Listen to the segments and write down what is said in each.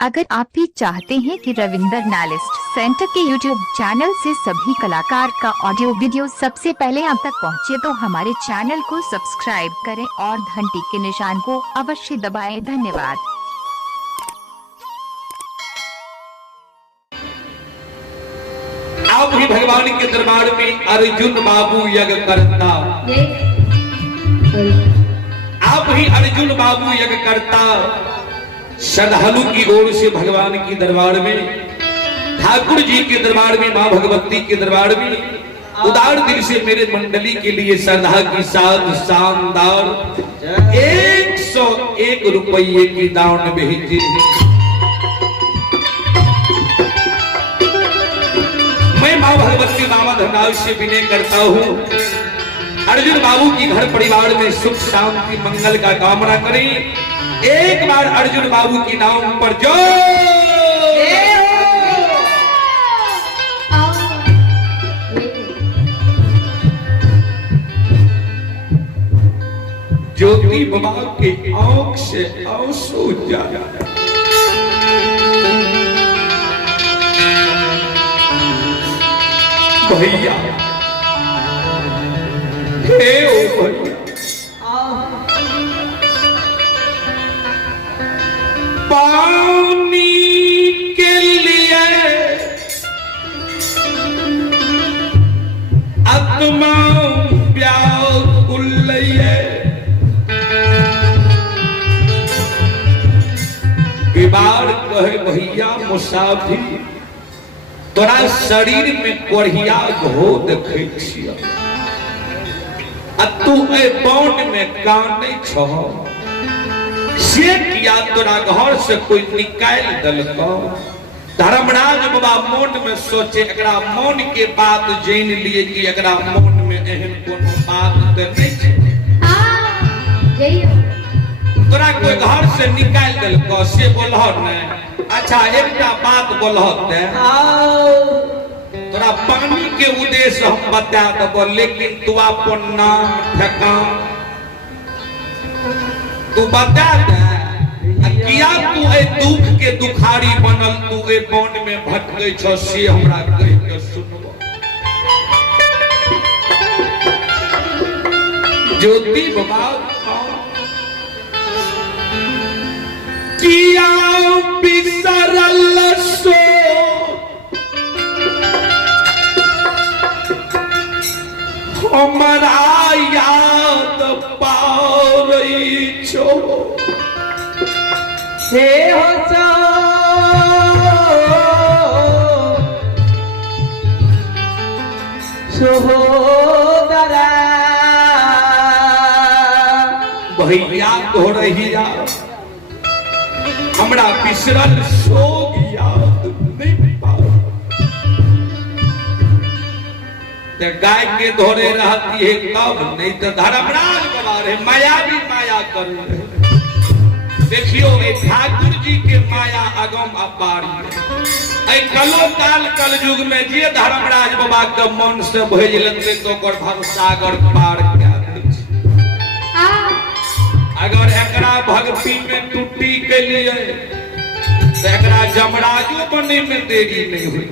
अगर आप भी चाहते हैं कि रविंदर नालिस्ट सेंटर के यूट्यूब चैनल से सभी कलाकार का ऑडियो वीडियो सबसे पहले आप तक पहुंचे, तो हमारे चैनल को सब्सक्राइब करें और घंटी के निशान को अवश्य दबाएं। धन्यवाद। आप ही भगवान के दरबार में अर्जुन बाबू यज्ञ करता, आप ही अर्जुन बाबू यज्ञ करता। श्रद्धालु की ओर से भगवान की दरबार में, ठाकुर जी के दरबार में, मां भगवती के दरबार में उदार दिल से मेरे मंडली के लिए श्रद्धा की साथ शानदार 101 रुपये की दान भेजे। मैं मां भगवती बाबा धनराज से विनय करता हूं, अर्जुन बाबू की घर परिवार में सुख शांति मंगल का कामना करें। एक बार अर्जुन बाबू की नाम पर जो ज्योति बाबा के आंख से आंसू जा भैया, हे ओ भैया, पानी के लिए आत्मा व्याकुल है, बीमार कहे भैया मुसाफिर, तोरा शरीर में कोढ़िया घो देखे छिया, तू ए बौन में काने छो से किया तोरा घर से कोई निकाल दलको। धर्मराज बाबा मन में सोचे, एकरा मन के बात जान लिए कि एकरा मन में एहन कोनो बात त नहीं छै, तोरा कोई घर से निकाल दलको से बोलह ने। अच्छा एकटा बात बोलह ते तोरा पानी के उद्देश्य हम बता देबो, लेकिन तू अपन नाम ठेकान तू बता दे। किया तू ए दुख के दुखारी बनल, तू ए बन में भटकै छ से हमरा कह के सुनबो। ज्योति बाबा किया बिसरल सो हमरा याद पारई छो, हे हो सोहदरा भैया तो रहिया हमरा बिसरल सोग याद नहीं पाओ। गाय के धोरे रहती है तब, नहीं तो धर्मराज बाबा रहे माया भी माया कर रहे। देखियो ए ठाकुर जी के माया अगम अपारी, ए कलो काल कल युग में जे धर्मराज बाबा के मन से भेज लेते तो ओकर भव सागर पार क्या दे। अगर एकरा भक्ति में टूटी के लिए तो एकरा जमराजो बने में देरी नहीं हुई।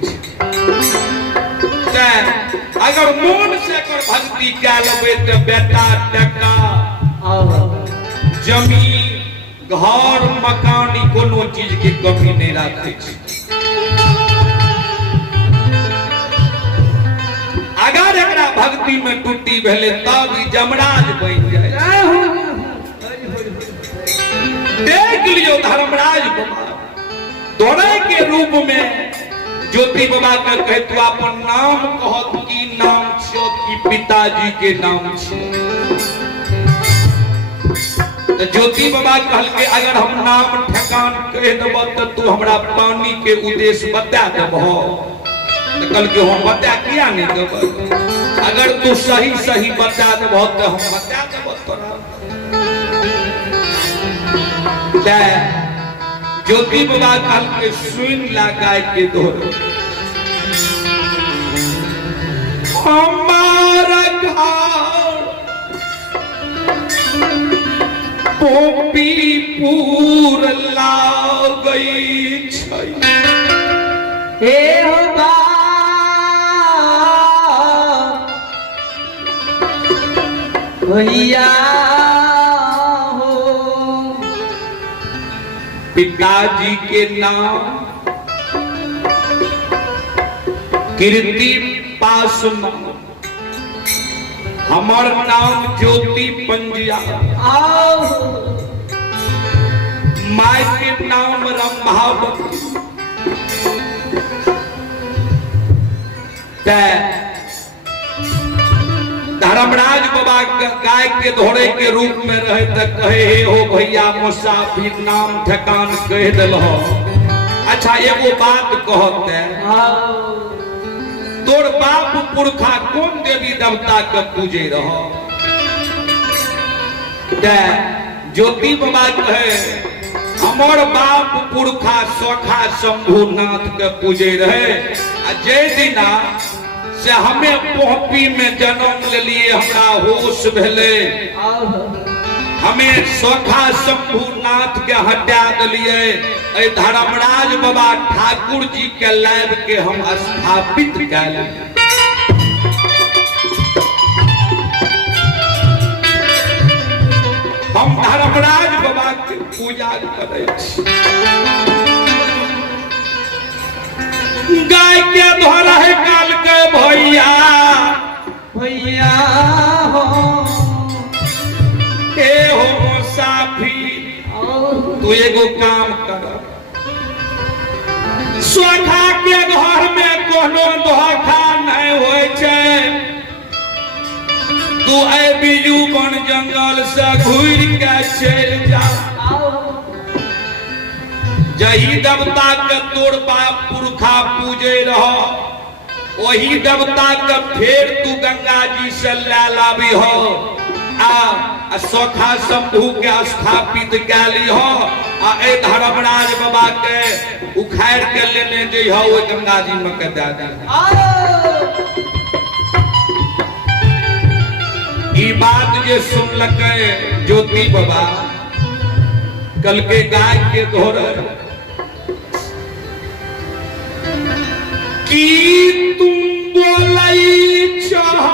अगर मन से कर भक्ति क्या लेबे तो बेटा टका जमीन घर मकानी कोनो चीज की कमी नहीं रखे। अगर एकरा भक्ति में टूटी भेले तब जमराज बन जाए। देख लियो धर्मराज बाबा दोरे के रूप में ज्योति बाबा के कहे तू अपन नाम कहत की नाम छो कि पिताजी के नाम छो। तो ज्योति बाबा कहल के अगर हम नाम ठेकान कह देबो तो तू हमरा पानी के उद्देश्य बता देबो। तो कल के हम बता किया नहीं देबो, अगर तू सही सही बता देबो तो हम बता देबो तोरा। ज्योति बाबा कहल के सुन ला गाय के दोहरो, हमारा घर पोपी पूर लागई छै हे हो बा भैया हो पिताजी के नाम कीर्ति पासवान, हमार नाम ज्योति पंजिया, आओ माय के नाम रंभावती। धर्मराज बाबा गाय के धोरे के रूप में रहे त कहे हे हो भैया मुसाफिर नाम ठकान कह दिल हो। अच्छा एगो बात कहते तोर बाप पुरखा कौन देवी देवता के पूजे रहो? ज्योति बाबा कहे हमार बाप पुरखा सखा शंभुनाथ के पूजे रहे। जय दिना से हमें पोहपी में जन्म ले लिए हमरा होश भेले, हमें सखा शंभुनाथ के हटा दिलिए। धर्मराज बाबा ठाकुर जी के लाइव के हम स्थापित कल। हम धर्मराज बाबा के पूजा करे गाय के धोरा है काल के भैया भैया हो ए हो मुसाफिर तू एगो काम कर, सोखा के घर में कोनो धोखा नहीं होय छै। तू ए बिजू बन जंगल से घूर के चल जा। जही देवता के तोर बाप पुरखा पूजे रहो वही देवता के फेर तू गंगा जी से ला लाबी हो आ सखा शंभु के स्थापित कैली हो। आ ए धर्मराज बाबा के उखाड़ के लेने जे हो वो गंगा जी में के दे दे। ई बात जे सुनलके ज्योति बाबा कल के गाय के धोरे कि तुम बोलई चाह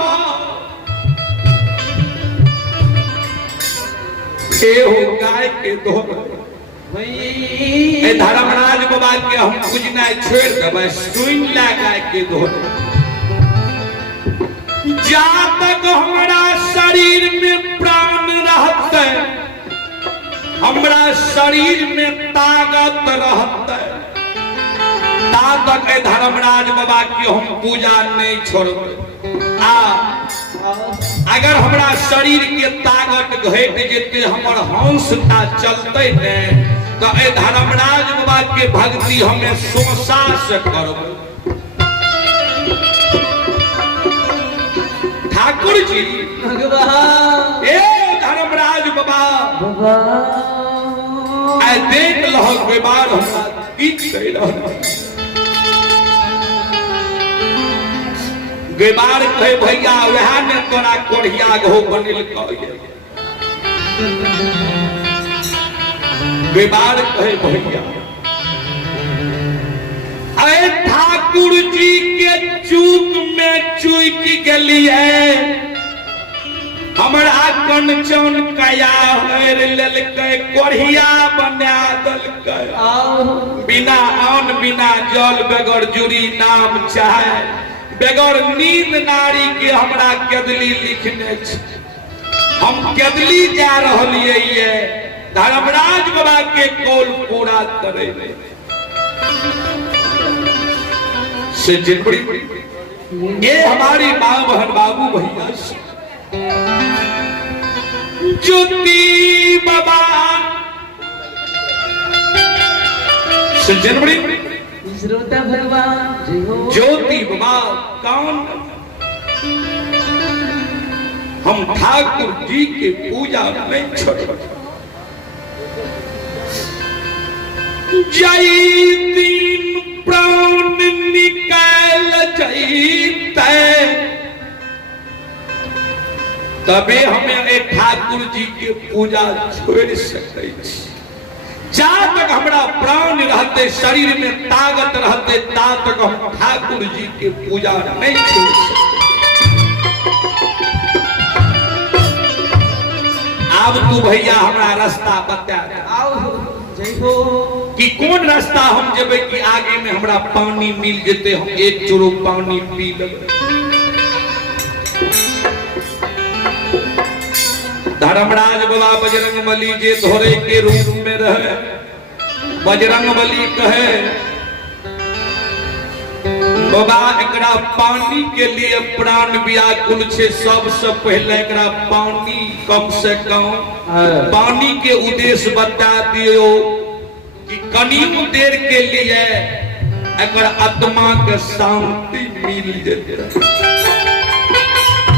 हो गाय के धोरे धर्मराज बाबा के हम पूजना छोड़ देवे सुन ला गाय के धोरे। जा तक हमारा शरीर में प्राण रहते हमरा शरीर में ताकत रहते तक धर्मराज बाबा की हम पूजा नहीं छोड़बे। अगर हमरा शरीर के ताकत घट जेते हमर हंसता चलते ने तो ए धर्मराज बाबा के भक्ति हमें सोसा से करबे। ठाकुर जी ए धर्मराज बाबा आ देख लहो बेबार हमरा गीत कह रहा गेबार कहे भैया वह ने तोरा कोढ़िया घो बनिल कहे। गेबार कहे भैया अरे ठाकुर जी के चूक में चूक गलिए हमरा कंचन कया हर ललके कोढ़िया बना दलके। बिना अन्न बिना जल बेगर जुड़ी नाम चाहे बेगर नींद नारी के हमरा केदली लिखने छ। हम केदली जा रहलिए ये धर्मराज बाबा के कौल पूरा करे से जिनबड़ी ये हमारी माँ बहन बाबू भैया ज्योति बाबा से जिनबड़ी श्रोता भगवान ज्योति बाबा कौन? हम ठाकुर जी के पूजा नहीं छोड़। जय दिन प्राण निकाल जैते तबे हमें ए ठाकुर जी के पूजा छोड़ सकै छी। जा तक हमरा प्राण रहते, शरीर में ताकत रहते, ता तक हम ठाकुर जी के पूजा नहीं छोड़ सकते। अब तू भैया हमरा रास्ता बता दे जय हो कि कौन रास्ता हम जेबे कि आगे में हमरा पानी मिल जेते, हम एक चुरो पानी पी लेबे। धर्मराज बाबा बजरंगबली जे धोरे के रूप में रहे, बजरंगबली कहे बाबा एकरा पानी के लिए प्राण व्याकुल छे, सबसे पहले एकरा पानी कम से कम पानी के उद्देश्य बता दियो कि कनियो देर के लिए एकरा आत्मा के शांति मिल जेते।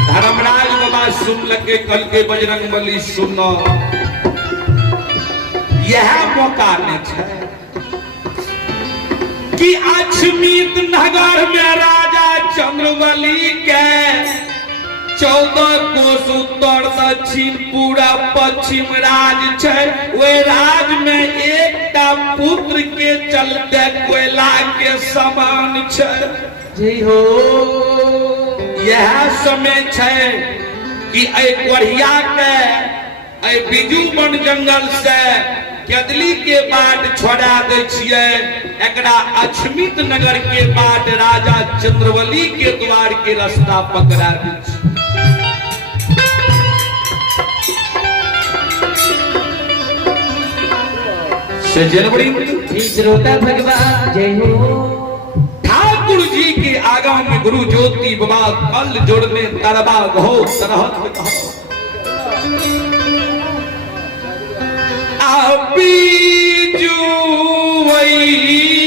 धर्मराज बाबा सुन लगे, कल के बजरंगबली सुनो, यह मौका ने छे कि अछमीत नगर में राजा चंद्रबली के 14 कोस उत्तर दक्षिण पूरा पश्चिम राज छे। वे राज में एकटा पुत्र के चलते कोयला के समान छे। जय हो यह समय छे कि ऐ कोढ़िया के ऐ बिजू वन जंगल से केदली के बाट छोड़ा दे छिए, एकरा अछमित नगर के बाट राजा चंद्रबली के द्वार के रास्ता पकड़ा दे छिए। से जनवरी श्रोता भगवान जय हो ठाकुर जी के आगा में गुरु ज्योति बाबा कल जोड़ने तरबा गहो तरहत कहो बीजू वही